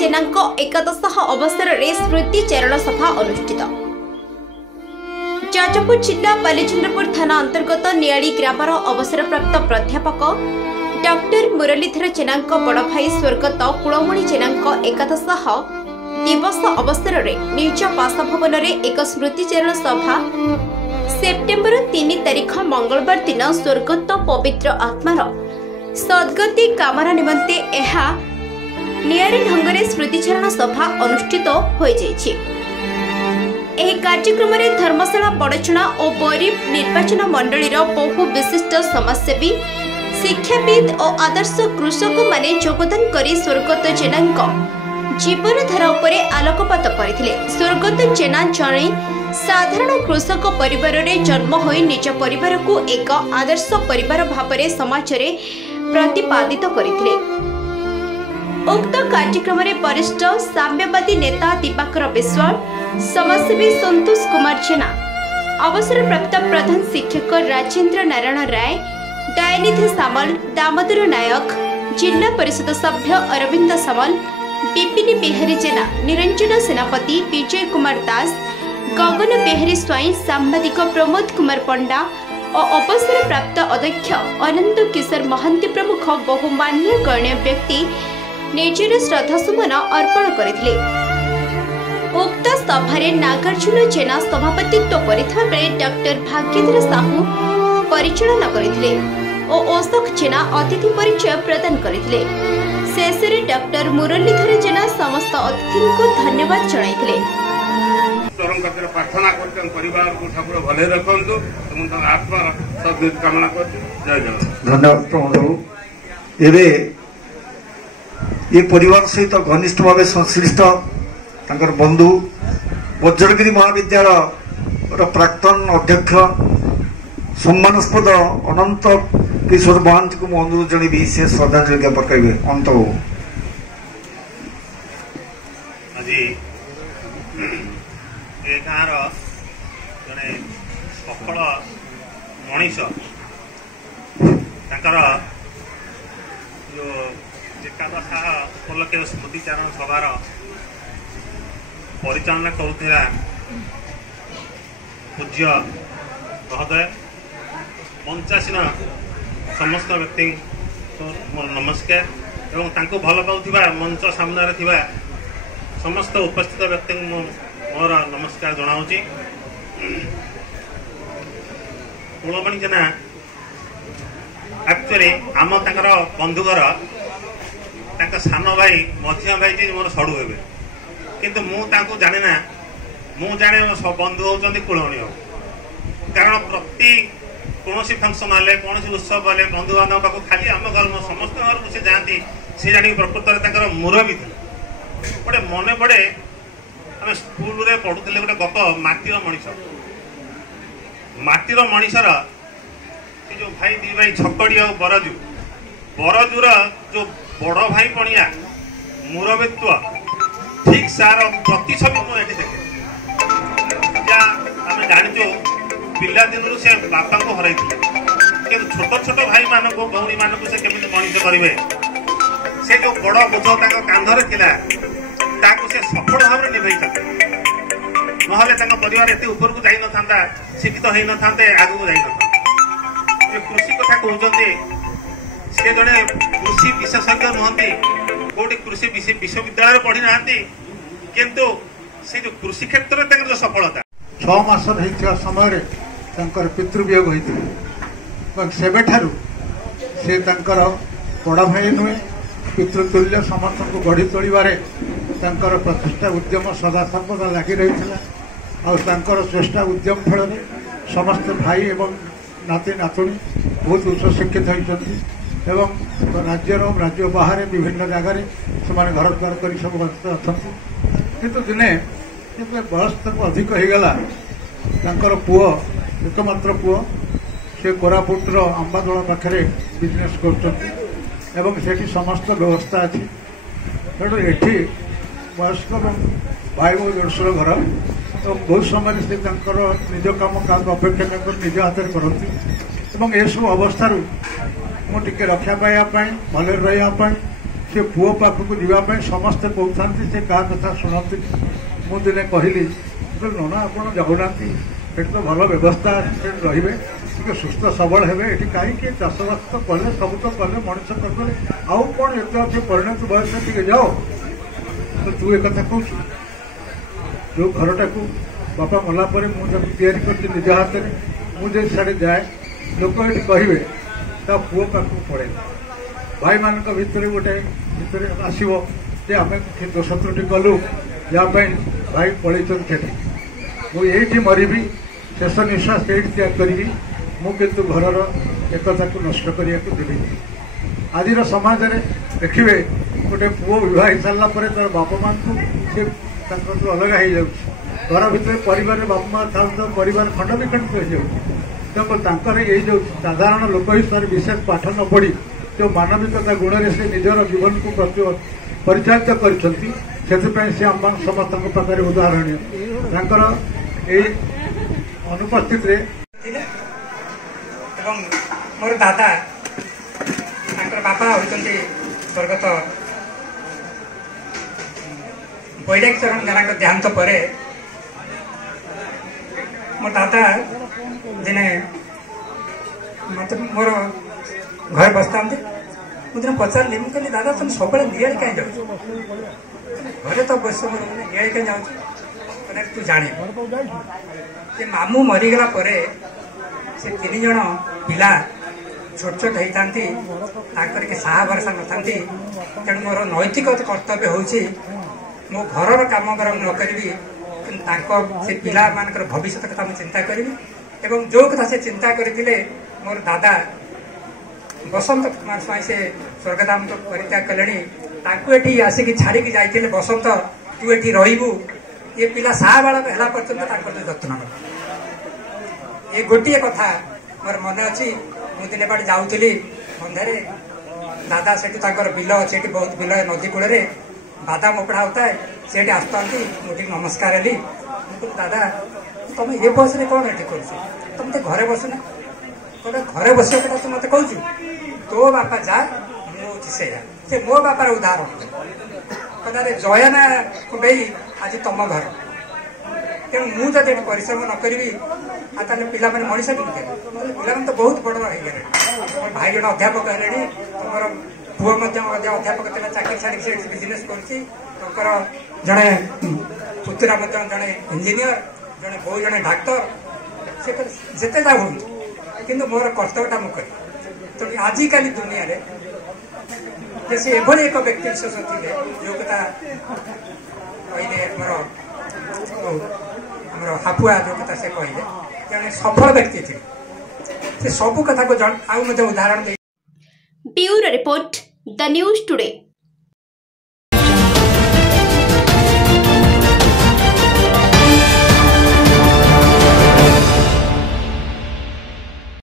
जेनांक एकादश अवसर में स्मृति चरण सभा अनुष्ठित। जाजपुर जिला बालीचंद्रपुर थाना अंतर्गत नियाड़ी ग्रामर अवसर प्राप्त प्राध्यापक डॉक्टर मुरलीधर जेनांक बड़ भाई स्वर्गत कुलमणि जेनांक एकादश दिवस अवसर में निज बासभवन में एक स्मृतिचरण सभा सेप्टेम्बर 3 तारिख मंगलवार दिन स्वर्गत पवित्र आत्मार सद्गति कामना निमंते नियारी ढंग स्मृतिचरण सभा अनुष्ठित हो जाइछि। कार्यक्रम में धर्मशाला बड़चुणा और बरी निर्वाचन मंडलीर बहु विशिष्ट समाजसेवी शिक्षाविद और आदर्श कृषक माने योगदान करी स्वर्गत जेनांक जीवनधारा उपरे आलोकपात करथिले। स्वर्गत जेना जणे साधारण कृषक परिवार रे जन्म होई निज परिवार को एक आदर्श परिवार भावरे समाज रे प्रतिपादित करथिले। उक्त कार्यक्रम में वरिष्ठ साम्यवादी नेता दिवाकर विश्वाल, समाजसेवी संतोष कुमार जेना, अवसर प्राप्त प्रधान शिक्षक राजेंद्र नारायण राय, दयानिधि सामल, दामोदर नायक, जिला परिषद सभ्य अरविंद सामल, विपिन बिहारी जेना, निरंजन सेनापति, विजय कुमार दास, गगन बिहारी स्वाई, सांबादिक प्रमोद कुमार पंडा और अवसर प्राप्त अध्यक्ष अनंत किशोर महांती प्रमुख बहुमान्य गण्य व्यक्ति निजर श्रद्धासुमन अर्पण करथिले। उक्त सभारे नागार्जुन जेना सभापतित्व करिथा बेले डॉक्टर भाग्यधर साहू परिचालन करथिले और अशोक जेना अतिथि परिचय प्रदान करथिले। शेष में डॉक्टर मुरलीधर जेना समस्त अतिथि को धन्यवाद जणाइथिले। प्रार्थना करते परिवार को ठाकुर भले रखंतु एवं आत्मा सद्गति कामना करते। जय जगन्नाथ। धन्यवाद प्रमोद। एबे ये परिवार सहित घनिष्ठ भाव संश्लिष्ट तांकर बंधु वज्रगिरी महाविद्यालय प्राक्तन अध्यक्ष सम्मानस्पद अनंत किशोर महांती को मु अनुरोध जनइबी से श्रद्धांजलि ज्ञापन करेंगे। अंत आज ए गाँव जड़े सफल मनीष जो एकादश उपलक्ष्य स्मृतिचारण सभार परिचालना करुला पूज्य महोदय पंचासीन समस्त व्यक्ति मोर नमस्कार एवं तांको भल पाउथिबा मंच सामने थिबा समस्त उपस्थित व्यक्ति मोर नमस्कार जनाऊँगी। कुलमणि जेना एक्चुअली आम तांकर बंधुघर तांका सान भाई मझिया भाई जी मोर सड़ू हे किंतु मु तांको जाने ना मु जाने बंधु होउचंदी कुलमणि बाबू कारण प्रति कौन फंक्शन हेल्ले कौन उत्सव हेल्ले बंधु बांधव पाक खाली आम घर समस्त घर को सी जाती सी जानी प्रकृत में मुरबी थे गोटे मन पड़े आम स्कूल रे पढ़ुले गोटे गप माटीर मनीषर जो भाई दी भाई छकड़ी और बरजूर जो बड़ भाई पणिया मुरबित्व ठीक सार प्रतिछवि मुझे देखे आम जाचु पिला दिन से बापा को हर छोट छोट भाई मान भौणी मान से केमी मनीष करेंगे से जो बड़ बोझ कांधरे थिला ताकू से सफल भाव में निभाई ना परिवार एत ऊपर को जाई न था शिक्षित हो न था आगू जाई न था कृषि कथा कहते से जड़े कृषि विशेषज्ञ नुहति कौटी कृषि विश्वविद्यालय पढ़ी ना किंतु से जो कृषि क्षेत्र में जो सफलता 6 मास समय पितृवियोग होता से बड़ भाई नुहे पितृतुल्य समस्त को गढ़ी तोड़े प्रतिष्ठा उद्यम सदा सर्वदा लगी रही और चेष्टा उद्यम फल समस्त भाई एवं नाती नातुणी बहुत उच्च शिक्षित होती राज्य बाहर विभिन्न जगार से घर द्वार कर सब अच्छा किंतु दिने बयस तक अधिक होगला पुओ एकमात्र पुओ से कोरापुटर अंबादोला पाखे बिजनेस कर समस्त व्यवस्था अच्छी तेणु ये वयस्क भाई भाई देशर घर तो बहुत समय से निज कम क्या अपेक्षा निज हाथ में करती ये सब अवस्था मुझे रक्षा पाइबा भले रही से पुओ पाखक जावाई समस्ते कहते से क्या कथा शुणती मुझे कहली नना आप जाऊना तो भल व्यवस्था रे टे सुस्थ सबल हे ये कहीं चाषबास तो कले सब तो कले मनीष करदे आउ कौन एत अच्छे परिणत बयस टे जाओ तो तू एक कह जो घरटा को बापा मला मुझे निज हाथ में मुझे साढ़े जाए लोक ये कहे पुओ पाख पड़े भाई मान भितर गोटे भितर आसो आम दोष त्रुटि कलु यापाई भाई पलि मुझे मरबी शेष निश्वास ये त्याग करी मुझे घर एकता को नष्ट करने को देवी आज समाज में देखिए गोटे पुओ विवाह सारापर तार बापा माँ को सी अलग हो घर भितर परिवार बापा माँ था तो परिवार खंड विखंडित हो जाकर ये जो साधारण लोक हिसाब से विशेष पाठ न पढ़ी जो मानविकता गुण में से निजर जीवन को परिचालित कर आम समस्त पाखे उदाहरणीय अनुपस्थित मोर दादा बापा होती स्वर्गत बैराग चरण जेना देहांत पर मोर दादा दिने मत मोर घर बसता मुझे पचारे मुझे दादा तुम सब निआड़ कहीं जाऊ घरे तो बस निआड़ कहीं जाऊ तू जान मामू मरीगला से 3 जन पिला छोट छोट होता कि साहा भरसा न था तेणु मोर नैतिक कर्तव्य हूँ मो घर कम न करी से पिला मान भविष्य कथा मुझे चिंता करी एवं जो कथा से चिंता करते मोर दादा बसंत कुमार स्वाई से स्वर्गधाम को परित्याग कले आसिक छाड़ी जाते बसंत तू ये रही ये पिला साहा बालक है पर्यटन जत्न ये गोटे कथा मोर मन अच्छी मुझे दिन बाटे जाऊली बंधारे दादा से बिल से बहुत बिल नदी कूल बादाम उपड़ा होता है से आसता मुझे नमस्कार हली मुझे दादा तुम ये बस रे कौन ये कर तुम तो घरे बसुना कहते घरे बस तू मत कहू तो बापा जा से मो बापार उदाहरण कहते जयना कुंडई आज तुम घर तेणु मुझे परिश्रम न करी पिला मनीष पिला तो बहुत बड़ हो गए भाई जन अध्यापक है तुम पुओ अध्यापक थे चाकरी छाड़ी से बिजनेस कर जड़े पुतुरा जड़े इंजीनियर जड़े बो जड़े डाक्तर से जिते जा हूँ कि मोर कर्तव्यटा मुझे तो आजिकल दुनिया रे से एभली एक व्यक्ति विशेष थे जो कथा कहले मोर हापुआ जो कथा से कहले जड़े सफल व्यक्ति थे से सबू कथा को आउ उदाहरण दे। Bureau report the news today.